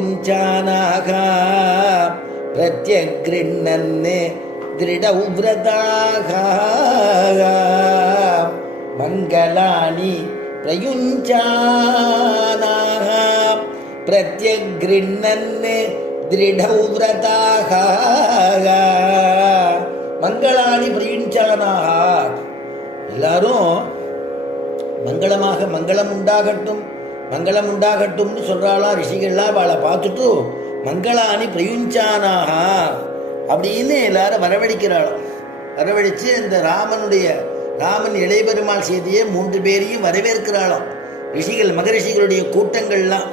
कुञ्चानाः प्रत्यगृह्णन् दृढव्रताः मङ्गलानि प्रयुञ्चानाः प्रत्यगृह्णन् दृढव्रताः மங்களானி பிரயுஞ்சானாக. எல்லாரும் மங்களமாக மங்களம் உண்டாகட்டும் மங்களம் உண்டாகட்டும்னு சொல்கிறாளா ரிஷிகள்லாம் அவளை பார்த்துட்டு மங்களானி பிரயுஞ்சானாக அப்படின்னு எல்லாரும் வரவழைக்கிறாளாம். வரவழைச்சு இந்த ராமன் இளையபெருமாள் செய்தியை 3 பேரையும் வரவேற்கிறாளாம். ரிஷிகள் மகரிஷிகளுடைய கூட்டங்கள்லாம்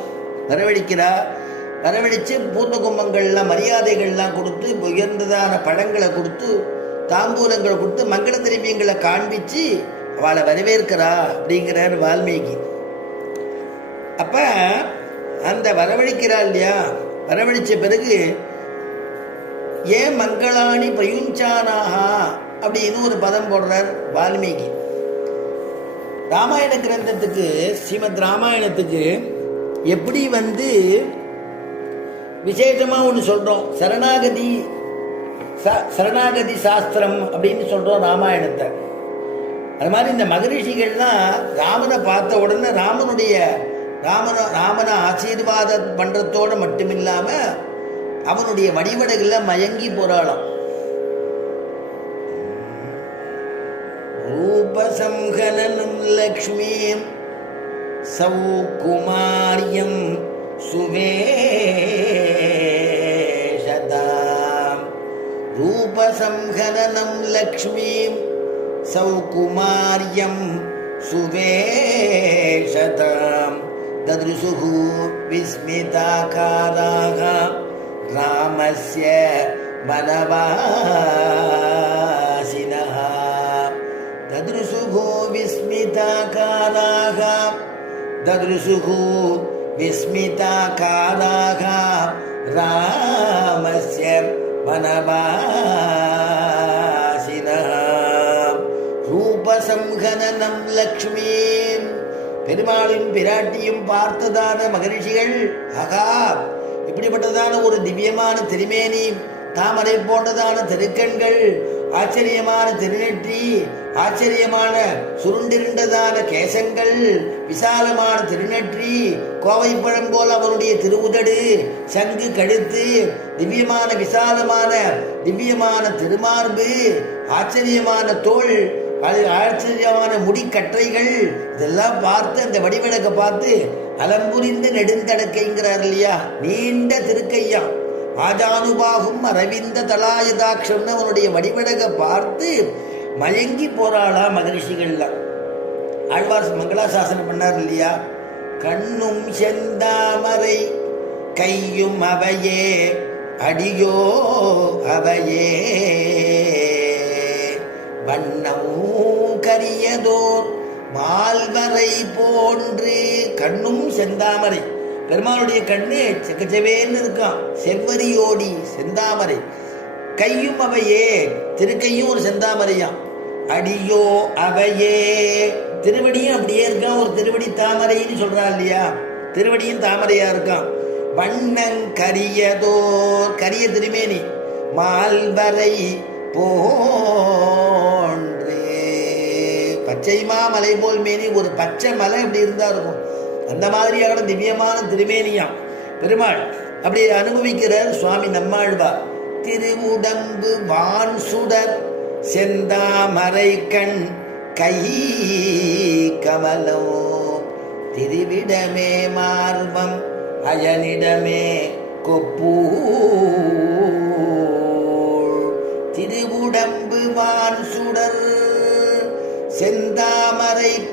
வரவழைச்சு பூர்ண கும்பங்கள்லாம் மரியாதைகள்லாம் கொடுத்து உயர்ந்ததான பழங்களை கொடுத்து தாம்பூலங்களை கொடுத்து மங்கள திரவியங்களை காண்பிச்சு அவளை வரவேற்கிறா அப்படிங்கிறார் வால்மீகி. அப்ப அந்த வரவழைக்கிறா இல்லையா, வரவழைச்ச பிறகு ஏன் மங்களானி பிரயுஞ்சானாகா அப்படின்னு ஒரு பதம் போடுறார் வால்மீகி. ராமாயண கிரந்தத்துக்கு ஸ்ரீமத் ராமாயணத்துக்கு எப்படி விசேஷமா ஒன்று சொல்றோம், சரணாகதி சாஸ்திரம் அப்படின்னு சொல்றோம் ராமாயணத்தை. அது மாதிரி இந்த மகரிஷிகள்லாம் ராமனை பார்த்த உடனே ராமனை ஆசீர்வாதம் பண்றதோடு மட்டுமில்லாம அவனுடைய வடிவடைகள்ல மயங்கி போறாளாம். ரூபசம்ஹனனம் லக்ஷ்மீம் சௌகுமாரியம் சுவேஷதாம் ரூபசம்ஹனனம் லக்ஷ்மீம் சௌகுமாரியம் சுவேஷதாம் தத்ருசுஹு விஸ்மிதாகாராக ராமஸ்ய வனவாசினஹ தத்ருசுஹு விஸ்மிதாகாராக தத்ருசுஹு விஸ்மிதாகாராக ராமஸ்ய வனவாசினஹ ரூபசம்ஹனனம் லக்ஷ்மீம். பெருமாளின் பிராட்டியும் பார்த்ததான மகரிஷிகள் ஆகா இப்படிப்பட்டதான ஒரு திவ்யமான திருமேனி, தாமரை போன்றதான திருக்கண்கள், ஆச்சரியமான திருநெற்றி, ஆச்சரியமான சுருண்டிருந்ததான கேசங்கள், விசாலமான திருநெற்றி, கோவைப்பழம் போல அவருடைய திருவுதடு, சங்கு கழுத்து, திவ்யமான விசாலமான திவ்யமான திருமார்பு, ஆச்சரியமான தோள், ஆச்சரியமான முடிக்கற்றைகள், இதெல்லாம் பார்த்து அந்த வடிவழகை பார்த்து அலம்புரிந்த நெடுந்தடக்கைங்கிறார் இல்லையா, நீண்ட திருக்கையா, ஆஜானுபாகும் அரவிந்த தலாயுதாட்சம்னு அவனுடைய வடிவழகை பார்த்து மயங்கி போறாளா மகரிஷிகள்லாம். ஆழ்வார் மங்களாசாசனம் பண்ணார் இல்லையா, கண்ணும் செந்தாமரை கையும் அவையே அடியோ அவையே வண்ணமும் கரியதோர் மால்வரை போன்று. கண்ணும் செந்தாமரை, பெருமாளுடைய கண்ணு செக்கச்சவேன்னு இருக்கான், செவ்வரியோடி செந்தாமரை. கையும் அவையே, திருக்கையும் ஒரு செந்தாமரையாம். அடியோ அவையே, திருவடியும் அப்படியே இருக்கான், ஒரு திருவடி தாமரைன்னு சொல்றா இல்லையா, திருவடியும் தாமரையா இருக்கான். வண்ணங்கரியதோர், கரிய திருமேனி, மால்வரை போன்று, பச்சைமா மலை போல் மேனி, ஒரு பச்சை மலை அப்படி இருந்தா இருக்கும், அந்த மாதிரியான திவ்யமான திருமேனியாம் பெருமாள். அப்படி அனுபவிக்கிறார் சுவாமி நம்மாழ்வார். திருவுடம்பு வான் சுடர் செந்தாமரை கண் கை கமலோ திருவிடமே மார்பம் அயனிடமே கொப்பூ. திருவுடம்பு வான் சுடர் செந்தாமரை